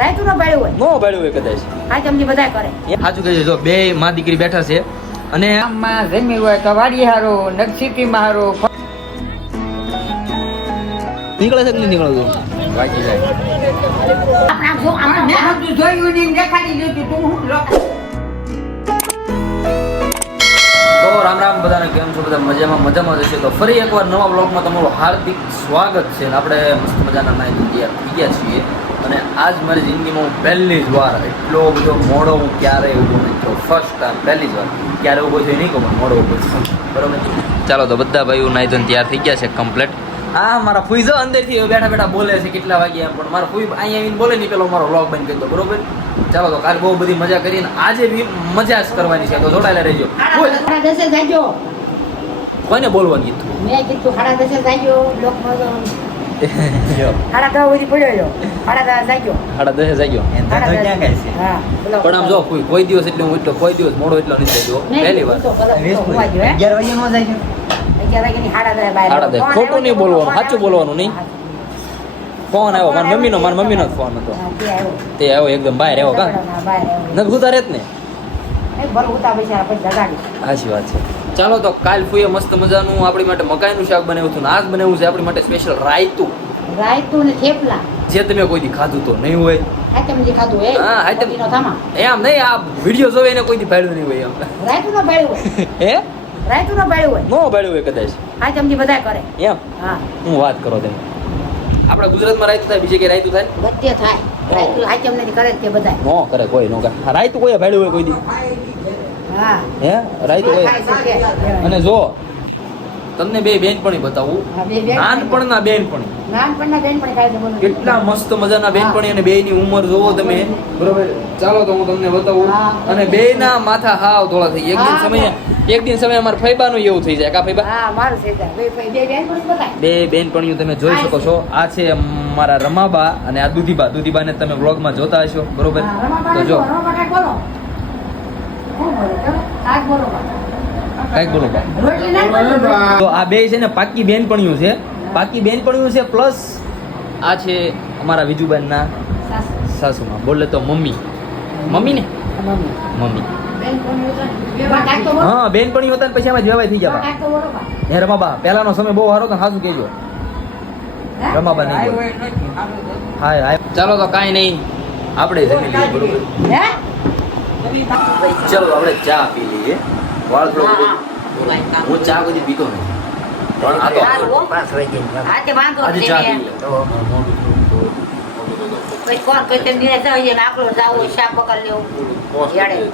રાયતું ન બાળ્યું હોય નો બાળ્યું હોય કદાચ હા ચમચી બધા કરે સાચું કહે છે. જો બે માં દીકરી બેઠા છે અને ગામમાં જમી હોય તો વાડી હારો નગસીટીમાં હારો નીકળે છે કે નહીં નીકળતું વાંચી જાય. જોયું નહીં દેખાડી દીધું તું હું તો રામ રામ બધાને, કેમ છો બધા? મજામાં જશે. તો ફરી એકવાર નવા બ્લોગમાં તમારું હાર્દિક સ્વાગત છે. આપણે મસ્ત મજાના નાઈ તૈયાર થઈ ગયા છીએ અને આજ મારી જિંદગીમાં હું પહેલી જ વાર એટલો બધો મોડો હું ક્યારેય ઊભો નથી થયો. ફર્સ્ટ ટાઈમ પહેલી જ વાર ક્યારે ઊભો થયો નહીં કહું, મોડો ઊભો થયો. બરોબર. ચાલો તો બધા ભાઈઓ નાઈ ધોઈને તૈયાર થઈ ગયા છે કમ્પ્લીટ. હા, મારા ફૂઈ જો અંદરથી બેઠા બેઠા બોલે છે કેટલા વાગ્યા એમ, પણ મારા ફૂઈ અહીંયા આવીને બોલે નહીં પેલો મારો વ્લોગ બંધ કરી દો. બરોબર. ચાલો તો કાલે બહુ બધી મજા કરીને આજે બી મજા જ કરવાની છે, તો જોડાયેલા રહેજો. કોઈને બોલવાનું કીધું? મેં કીધું 10:30 જાગ્યો લોકમાં સાડા 10 સુધી પડ્યો 10:30 જાગ્યો 10:30 જાગ્યો. હા પણ આમ જો કોઈ દિવસ એટલે હું એટલો કોઈ દિવસ મોડો એટલો નથી થયો પહેલી વાર. 11 વાગે ખોટું નહીં બોલવાનું, સાચું બોલવાનું નહીં. ફોન આવ્યો મારા મમ્મીનો જ ફોન હતો. તે આવ્યો એકદમ બહાર આવ્યો કા નક સુતા રહેત ને. સાચી વાત છે. ચાલો તો કાલ ફૂએ મસ્ત મજાનું આપણી માટે મકાઈનું શાક બનાવ્યું હતું ને આજ બનાવ્યું છે આપણી માટે સ્પેશિયલ રાયતું. રાયતું ને થેપલા જે તમે કોઈ દી ખાધું તો નહીં હોય. હાચમજી ખાધું હે હા, હાચમ. નો થામા એમ નહીં, આ વિડીયો જોવે એને કોઈ દી ભાડ્યું નહીં હોય એમ. રાયતું નો બાળ્યું હોય હે રાયતું નો બાળ્યું હોય નો ભાડ્યું હોય કદાચ હાચમજી બધા કરે એમ. હા હું વાત કરો તમે આપણા ગુજરાતમાં રાયતું થાય, બીજે ક્યાંય રાયતું થાય? બધે થાય રાયતું હાચમ ને કરે તે બધા નો કરે કોઈ નો કરે. રાયતું કોઈ ભાડ્યું હોય કોઈ દી? હા હે રાયતું કોઈ? ખાય છે કે. અને જો તમને બે બેનપણી બતાવું, હા, બે બેનપણી. નાનપણના બેનપણી નાનપણના બેન પણ ખાય છે બોલો કેટલા મસ્ત મજાના બેનપણી અને બેયની ઉંમર જોવો તમે. બરોબર. ચાલો તો હું તમને બતાવું. હા. અને બેયના માથા હાવ ધોળા થઈ ગયા. એક દિન સમય અમારા ફૈબાનું એવું થઈ જાય કા ફૈબા? હા મારું છે બે બેન પણ બતાય બે બેનપણીઓ તમે જોઈ શકો છો. આ છે મારા રમાબા અને આ દુધીબાને તમે વ્લોગમાં જોતા હશો. બરોબર. તો જો કઈક બોલો બા. તો આ બે છે ને પાકી બેનપણીઓ છે. પ્લસ આ છે અમારા વિજુબાઈના સાસુમાં, બોલે તો મમ્મી ને મમ્મી. હા, બેનપણી હતા ને પછી આમાં જવાય થઈ ગયા. હે રમાબા, પહેલાનો સમય બહુ સારો હતો ને, સાચું કહેજો. રમાબા નહીં બોલે. હા, ચાલો તો કાંઈ નહીં, આપણે જમી લઈએ. બરોબર. ચલો આપણે ચા પી લઈએ. વાળ થોડો હું ચા કદી પીતો નહીં, પણ આ તો આજે ચા પી લે. કોણ કોઈ તેમ દિને જોઈએ ને આપણો જાવું શાક પકડ લેવું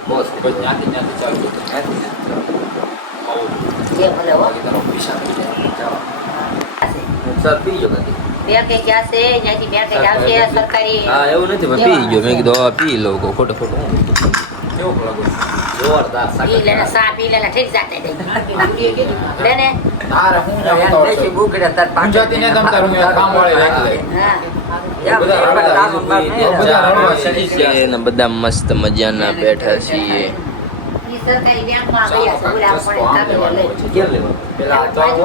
બોસ પછી ત્યાંથી ચા પીતો. જે ભલે હો સર પી ગયો કદી? બે કે ક્યાં છે ત્યાંથી બે કે આવશે સરકારી હા, એવું નથી, પણ પી ગયો. મેં કીધું હવે પી લઉં. ખોટો કેવું લાગુ? જોરદાર પી લેને સા પી લેને ઠીક જાતે દે લેને બધા મસ્ત મજાના બેઠા છીએ. સરકારી બેંકમાં ગયા છે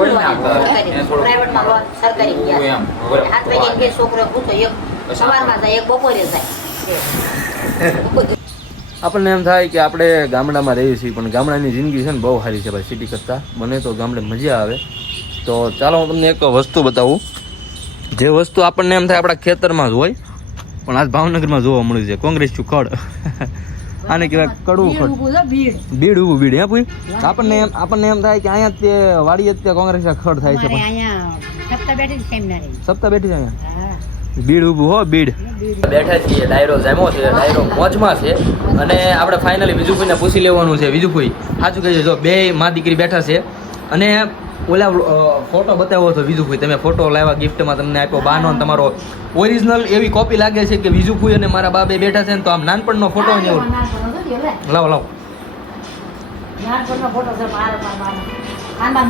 ઓલા પણ પ્રાઇવેટમાં લોન સરકારી ગયા 7 વાગે કે છોકરો પૂછો એક સવારમાં જાય એક બપોરે જાય. આપણને એમ થાય કે આપણે ગામડામાં રહીએ છીએ, પણ ગામડાની જિંદગી છે ને બહુ સારી છે ભાઈ સિટી કરતાં. મને તો ગામડે મજા આવે. તો ચાલો હું તમને એક વસ્તુ બતાવું, જે વસ્તુ આપણને એમ થાય આપણા ખેતરમાં જ હોય, પણ આજ ભાવનગરમાં જોવા મળ્યું છે. કોંગ્રેસ છું ખડ આને કહેવાય કડવું ખડ. બીડ ઉભું બીડ. હે પૂઈ આપણને એમ થાય કે અહીંયા તે વાડીએ તે કોંગ્રેસ ખડ થાય છે, પણ સપ્તાહ બેઠી છે અહીંયા બીડ ઉભું હો બીડ. બેઠા છીએ, ડાયરો જામ્યો છે, ડાયરો મોજમાં છે. અને આપણે ફાઇનલી વિજુભાઈને પૂછી લેવાનું છે. વિજુભાઈ સાચું કહે છે, જો બે માં દીકરી બેઠા છે અને ઓલા ફોટો બતાવ્યો હતો વિજુભાઈ, તમે ફોટો લાવ્યા ગિફ્ટમાં તમને આપ્યો બાનો, તમારો ઓરિજિનલ એવી કોપી લાગે છે કે વિજુભાઈ અને મારા બા બે બેઠા છે ને, તો આમ નાનપણનો ફોટો ને એવું. લાવો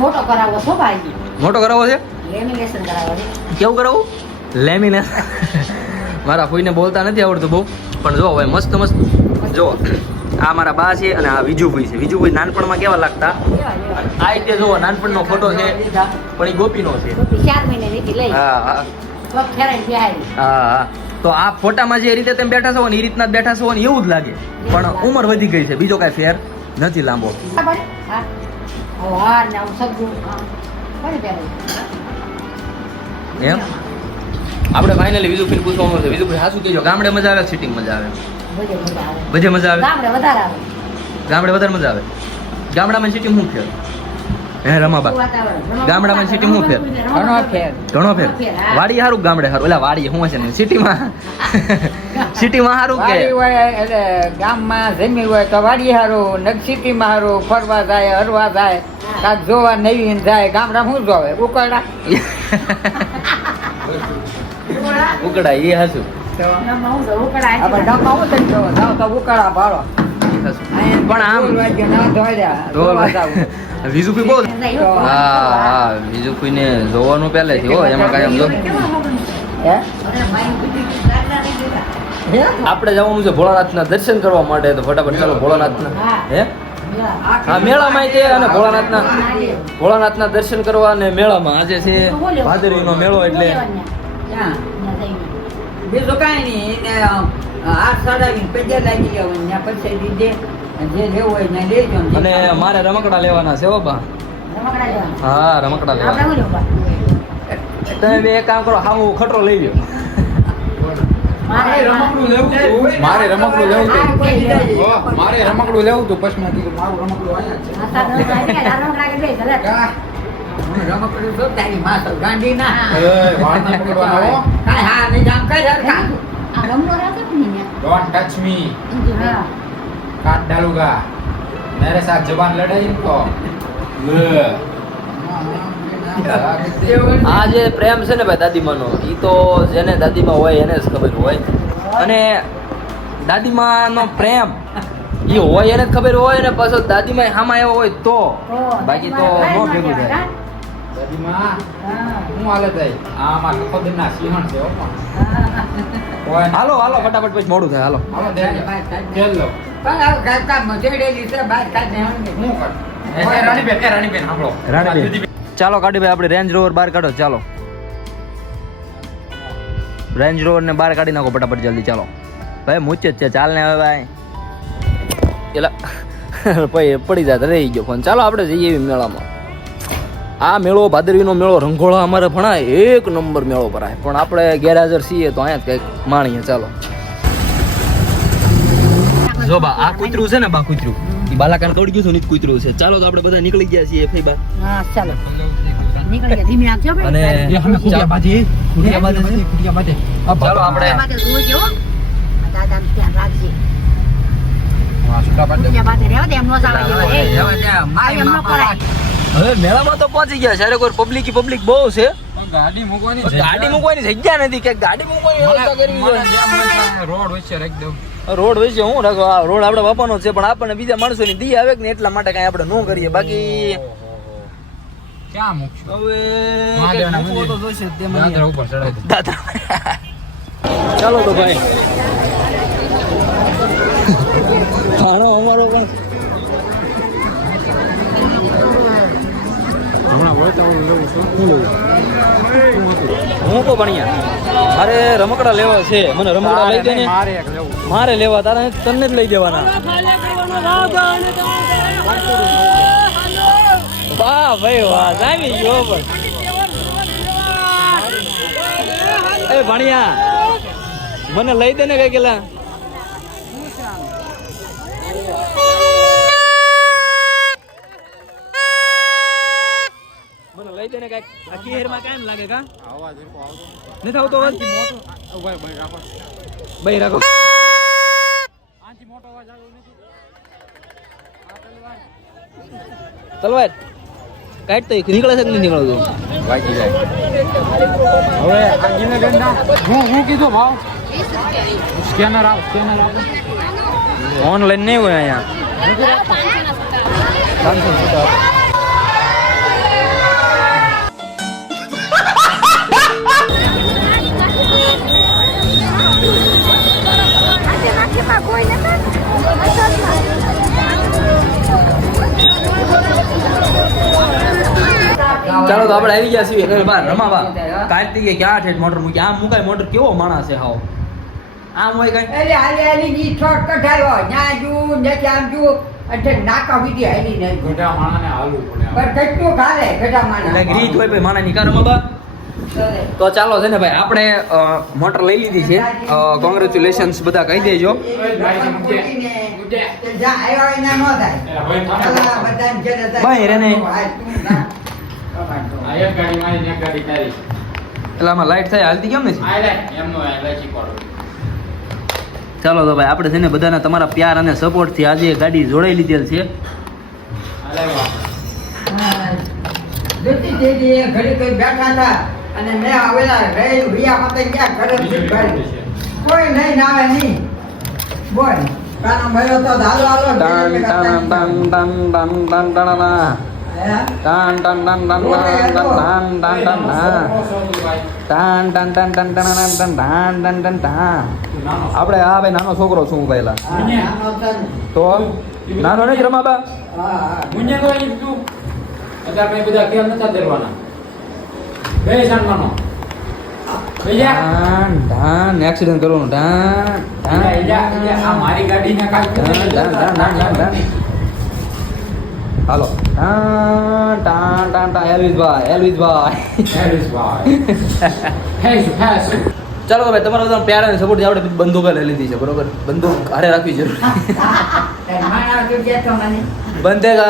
મોટો કરાવો છો ભાઈ? મોટો કરાવો છે? લેમિનેશન કરાવો છે. કેવું કરાવું? લેમિનેશન. મારા ફોઈને બોલતા નથી આવડતું બહુ, પણ જો હવે મસ્ત જો આ મારા બા છે અને આ વિજુભાઈ છે. વિજુભાઈ નાનપણમાં કેવા લાગતા? આ રીતે જો નાનપણનો ફોટો છે, પણ એ ગોપીનો છે. 4 મહિને નીકળી લઈ હા. તો આ ફોટામાં જે રીતે તમે બેઠા છો ને એ રીતના જ બેઠા છો ને એવું જ લાગે, પણ ઉંમર વધી ગઈ છે, બીજો કાંઈ ફેર નથી લાંબો. બરાબર? હા. હવે હાર ને આવું સગું, હા. કોને પહેરે? એમ આપણે ફાઇનલી વિજુભાઈ પૂછવાનું છે. વિજુભાઈ હાસું કહેજો, ગામડે મજા આવે સિટીમાં મજા આવે? બધે મજા આવે. બધે મજા આવે. ગામડે વધારે આવે. ગામડે વધારે મજા આવે. ગામડામાં સિટી શું ફેર? હે રમાબા, વાતાવરણ. ગામડામાં સિટી શું ફેર? ઘણો ફેર. ઘણો ફેર. હા. વાડી સારું ગામડે સારું? ઓલા વાડી શું હશે ને સિટીમાં સિટીમાં સારું કે વાડી હોય એટલે ગામમાં જમી હોય તો વાડી હારું, નગ સિટીમાં હારું, ફરવા જાય, હરવા જાય, કાંક જોવા નવીન જાય. ગામડા શું જોવે? ઉકરડા. ઉકડા એ હાસું. તો ગામમાં હું તો ઉકળાય. આપણે ગામમાં શું થઈ ગયો? જાઓ તો ઉકરડા ભાળો. પણ આમ ના ધોર્યા, જોવા જાવું. વિજુભાઈ બહુ હા વિજુભાઈને જોવાનું પહેલેથી હો, એમાં કાંઈ આમ જો હે? હે? આપણે જવાનું છે ભોળાનાથના દર્શન કરવા માટે, તો ફટાફટ ચાલો ભોળાનાથના. હે હા મેળામાં તે અને ભોળાનાથના દર્શન કરવા અને મેળામાં આજે છે ભાદરવીનો મેળો એટલે ક્યાં? બીજું કાંઈ નહીં, એને હાથ ચડાવીને પગે લાગી જવાનું, ત્યાં પછી દીધે જે લેવું હોય ને લેજો. અને મારે રમકડા લેવાના છે હો બા. હા રમકડા લેવાના. તમે બે એક કામ કરો, હા હું ખટરો લઈ લ્યો. મારે રમકડું લેવું હતું મારે રમકડું લેવું હતું પછી મેં કીધું મારું રમકડું અહીંયા જ છે. રમકડું જો તારી માં તો ગાંડી ના. વાળ ના પકડવાના હો. કાંઈ હા નહીં જામ કઈ હરખા. Don't touch me. काट डालूंगा मेरे साथ जबान लड़ाई इनको આ જે પ્રેમ છે ને ભાઈ દાદીમાનો, એ તો જેને દાદીમાં હોય એને જ ખબર હોય. અને દાદીમાનો પ્રેમ એ હોય એને જ ખબર હોય, ને પાછો દાદીમાં હામાં આવ્યો હોય તો, બાકી તો ન ભેગું થાય. दादी माँ હું હાલે થાય આ માં ખોદના સિંહણ છે હો ઓય હાલો હાલો ફટાફટ પછી મોડું થાય. હાલો હાલો દે ખેલ લો પણ હવે કાંઈ કાંઈ મચેડેલી છે, બહાર કાંઈ નહીં. હું કર રાણીબેન સાંભળો રાણીબેન ચાલો કાઢી ભાઈ, આપણે રેન્જ રોવર બહાર કાઢો. ચાલો રેન્જ રોવર ને બહાર કાઢી નાખો ફટાફટ જલ્દી. ચાલો ભાઈ મૂચે જ છે, ચાલ ને હવે ભાઈ એલા ભાઈ પડી જાય રહી ગયો ફોન. ચાલો આપણે જઈએ એવી મેળામાં. આ મેળો ભાદરવીનો મેળો રંગોળા અમારે ભણાય એક નંબર મેળો ભરાય, પણ આપણે ગેરહાજર છીએ તો અહીંયા જ કંઈક માણીએ. ચાલો જો બા આ કૂતરું છે ને, બા કૂતરું એ બાલાકાર દોડી ગયું છે ને ઈ જ કૂતરું છે. ચાલો તો આપણે બધા નીકળી ગયા છીએ ફઈ બા. હા ચાલો નીકળી ગયા, ધીમે રાખજો ભાઈ. અને ખુટિયા બાંધી ચાલો આપણે બાતે જોજો હો. દાદાને ધ્યાન રાખજે. હા સુટા બાંધી પૂજા બાતે રહેવા દે, એમ નો જાવે જેવો. એ હવે ત્યાં માય એમ નો માં કરાય. હવે મેળામાં તો પહોંચી ગયા છે. અરે કોઈ પબ્લિક બહુ છે, ગાડી મૂકવાની ગાડી મૂકવાની જગ્યા નથી. કે ગાડી મૂકવાની વ્યવસ્થા કરવી જોઈએ. રોડ વચ્ચે રાખી દઉં રોડ વચ્ચે હું રાખો? આ રોડ આપણે બાપાનો છે, પણ આપણને બીજા માણસોની દી આવે કે ને એટલા માટે કઈ આપણે ન કરીએ. બાકી ક્યાં મૂકશું હવે મહાદેવના કંઈક મૂકવો તો મંદિર. જોઈશે જ તે દાદરા મંદિર. ઉપર ચડાવી દે દાદરા. ચાલો તો ભાઈ ખાણો અમારો પણ હમણાં વળતા લેવું છું હું તો ભણ્યા મારે રમકડા લેવા છે. મને રમકડા લઈ દે ને. મારે એક લેવું મારે લેવા, તારા તને જ લઈ દેવાના. વાહ ભાઈ વાહ, જામી ગયો પણ. એ ભણ્યા મને લઈ દે ને કઈ કેલા. મને લઈ દે ને કઈક. આ કેરમાં કામ લાગે કા અવાજ એમ આવતો નથી આવતો અવાજ? મોટો ભાઈ ભાઈ રાખો ભાઈ રાખો. આથી મોટો અવાજ આવ્યો નથી તલવાર કાઢ તો નીકળે છે કે નહીં નીકળતું? વાગી જાય હવે આગીને ગંડા હું કીધું ભાવ સ્કેનર આવ ઓનલાઈન નહીં હોય અહીંયા. 500 છૂટા આપો. ચાલો તો આપણે આવી ગયા છીએ ઘરે બહાર રમાવા. કાર્તિકે ક્યાં ઠેઠ મોટર મૂકી? આ મુકાય મોટર કેવો માણસ છે હાવ. આમ હોય કઈ એટલે હાલી હાલી ની શોર્ટકટ આવ્યો ત્યાં જુ નથી આમ જુ એટલે નાકા બીજી હાલી નહીં ગઢા માણાને હાલવું પડે પણ કેટલું ખાલે ગઢા માના એટલે રીત હોય ભાઈ માના નિકારમાં બા તો ચાલો છે ને ભાઈ આપણે મોટર લઈ લીધી છે કોંગ્રેચ્યુલેશન્સ બધા કહી દેજો ભાઈ રે નહીં આ એક ગાડી મારી ને એક ગાડી તારી એટલે આમાં લાઈટ થાય હાલતી કેમ નથી આ લે એમનો આ ચીકવાડો ચાલો તો ભાઈ આપણે છે ને બધાના તમારા પ્યાર અને સપોર્ટ થી આજે ગાડી જોડાઈ લીધેલ છે આ લે વાહ ઘડી કઈ બેઠા હતા અને મેં આવેલા રહી ભૈયા માટે ક્યાં ઘરે કોઈ નહીં ના આવે નહીં બોલ કાનો મળ્યો તો હાલો હાલો ટન ટન ટન ટન ટન ટન ટન આપણે હા ભાઈ નાનો છોકરો છું પહેલા તો નાનો નથી રમાબા મુન્યા તો અહીં તું અત્યારે મેં બધા કેમ નતા દેવાના બે સાનમાનો ભૈયા એક્સિડન્ટ કરવાનું આ મારી ગાડીને કાઢી હાલો ચાલો ભાઈ તમારા બધા પ્યાર અને સપોર્ટ આપણે બંદૂક લઈ લીધી છે બરોબર બંદૂક હારે રાખવી જરૂર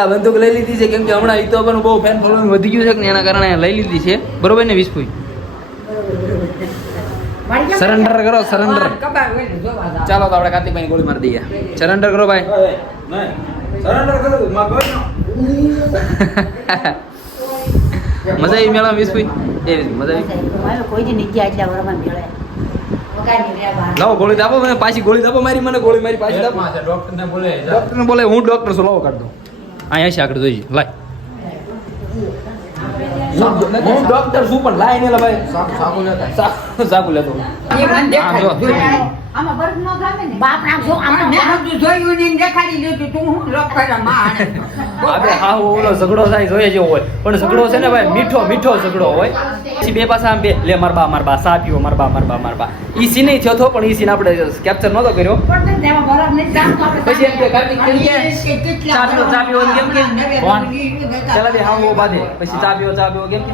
બંદૂક લઈ લીધી છે કેમ કે હમણાં ઈ તો બહુ ફેન ફોલોઈંગ વધી ગયું છે ને એના કારણે લઈ લીધી છે બરોબર ને વિસ્પુઈ સરેન્ડર કરો સરેન્ડર ચાલો તો આપણે કાર્તિકભાઈ ગોળી મારી દઈએ સરેન્ડર કરો ભાઈ સરેન્ડર કરો મજા આવી મેળા વિસ્પુઈ એ મજા આવી કોઈ દી નીકળ્યા એટલા વરમાં મેળે લાવો ગોળી દાબો મને પાછી ગોળી દાબો મારી મને ગોળી મારી પાછી દાબો ડોક્ટરને બોલે ડોક્ટરને બોલે હું ડોક્ટર છું લાવો કાઢ દો અહીંયા છે આગળ જોઈજે લાય હું ડોક્ટર છું પણ લાય ને લા ભાઈ સાકુ લેતો એ મને દેખાય આમાં બરફ ન ખાવે ને બાપ નામ જો આમાં મેં બધું જોયું ને દેખાડી લીધું તું હું લોક કર્યા માં અબે હા ઓલો ઝઘડો થાય જોઈએ જેવો હોય પણ ઝઘડો છે ને ભાઈ મીઠો મીઠો ઝઘડો હોય પછી બે પાછા આમ બે લે માર બા સા પીવો માર બા ઈ સીન નહીં થયો તો પણ ઈ સીન આપણે કેપ્ચર નતો કર્યો પણ તેમાં બરફ નહીં જામ તો આપણે પછી એમ કે કાર્તિક ચા પીવો કેમ કે પેલા દે હા ઓ બાદે પછી ચા પીવો કેમ કે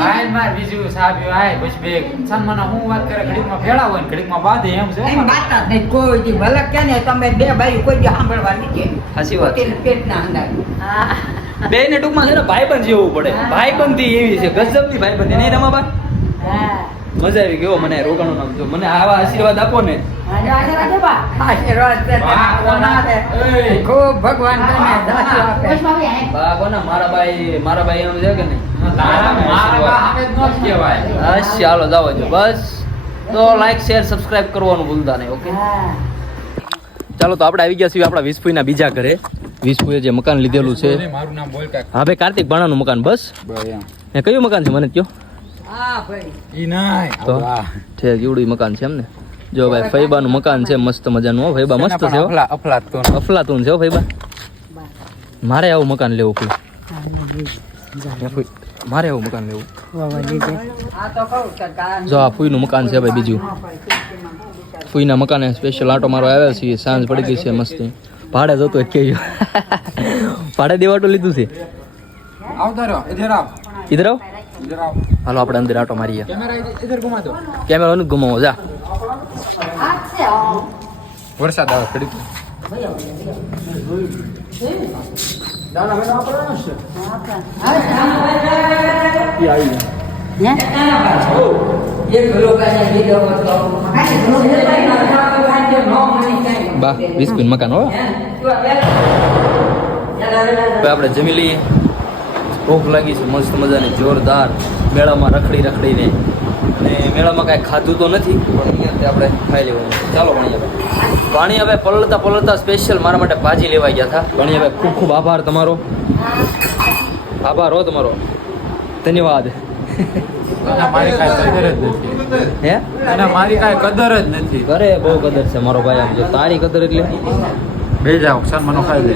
આય માર બીજું સાહેબ આય પછી બે સન્માના હું વાત કરે ઘડીમાં ફેળા હોય ને ઘડીમાં બાદે એમ છે એમ વાત જ નહીં કોઈ દી ભલે કે ને તમે બે ભાઈ કોઈ દી સાંભળવા નથી સાચી વાત છે. પેટના અંદર બે ને ટૂંકમાં છે ને ભાઈબંધ જેવું પડે ભાઈબંધી એવી છે ગજબની ભાઈબંધી નહીં રમાબા હા મજા આવી ગયો મને રોકાણું નામ જો મને આવા આશીર્વાદ આપો ને આજે બા આશીર્વાદ છે ખૂબ ભગવાન તમને દાખલો આપે કશમાં ભાઈ બા કોના મારા ભાઈ એમ છે કે નહીં મારા સામે જ ન કહેવાય બસ ચાલો જાઓ જો બસ તો લાઈક શેર સબસ્ક્રાઇબ કરવાનું ભૂલતા નહીં ઓકે હા ચાલો તો આપણે આવી ગયા છીએ આપણા વિસ્પુઈના બીજા ઘરે વિસ્પુએ જે મકાન લીધેલું છે મારું નામ બોલતા હા ભાઈ કાર્તિક ભાણાનું મકાન બસ એમ એ કયું મકાન છે મને કયો હા ભાઈ ઈ નાય તો ઠેક એવડું મકાન છે એમ ને જો ભાઈ ફૈબાનું મકાન છે મસ્ત મજાનું હો ફૈબા મસ્ત છે હો અફલાતુન છે હો ફૈબા મારે આવું મકાન લેવું કોઈ મારે આવું મકાન લેવું આ તો કહું કે જો આ ફૂઈનું મકાન છે ભાઈ બીજું ફૂઈના મકાને સ્પેશિયલ આટો મારો આવ્યા છીએ સાંજ પડી ગઈ છે મસ્તી ભાડે જતો જ કહેજો ભાડે દેવાટું લીધું છે આવતો રહ્યો ઇધર આવ ઇધર આવ ઇધર આવ હાલો આપણે અંદર આટો મારીએ કેમેરા ઇધર ઘુમા દો કેમેરા નથી ગુમાવો જા આ છે વરસાદ આવે ઘડીક બા 20 પિન મકાન હો આપણે જમી લઈએ ભૂખ લાગી છે મસ્ત મજાની જોરદાર મેળામાં રખડીને અને મેળામાં કાંઈ ખાધું તો નથી પણ અહીંયાથી આપણે ખાઈ લેવાનું ચાલો પાણી હવે પલળતા સ્પેશિયલ મારા માટે ભાજી લેવા ગયા હતા પાણી હવે ખૂબ ખૂબ આભાર તમારો તમારો ધન્યવાદ મારી કાંઈ કદર જ નથી હે અને મારી કાંઈ કદર જ નથી અરે બહુ કદર છે મારો ભાઈ આમ જો તારી કદર એટલે બે જાવ સન્માનો ખાઈ લે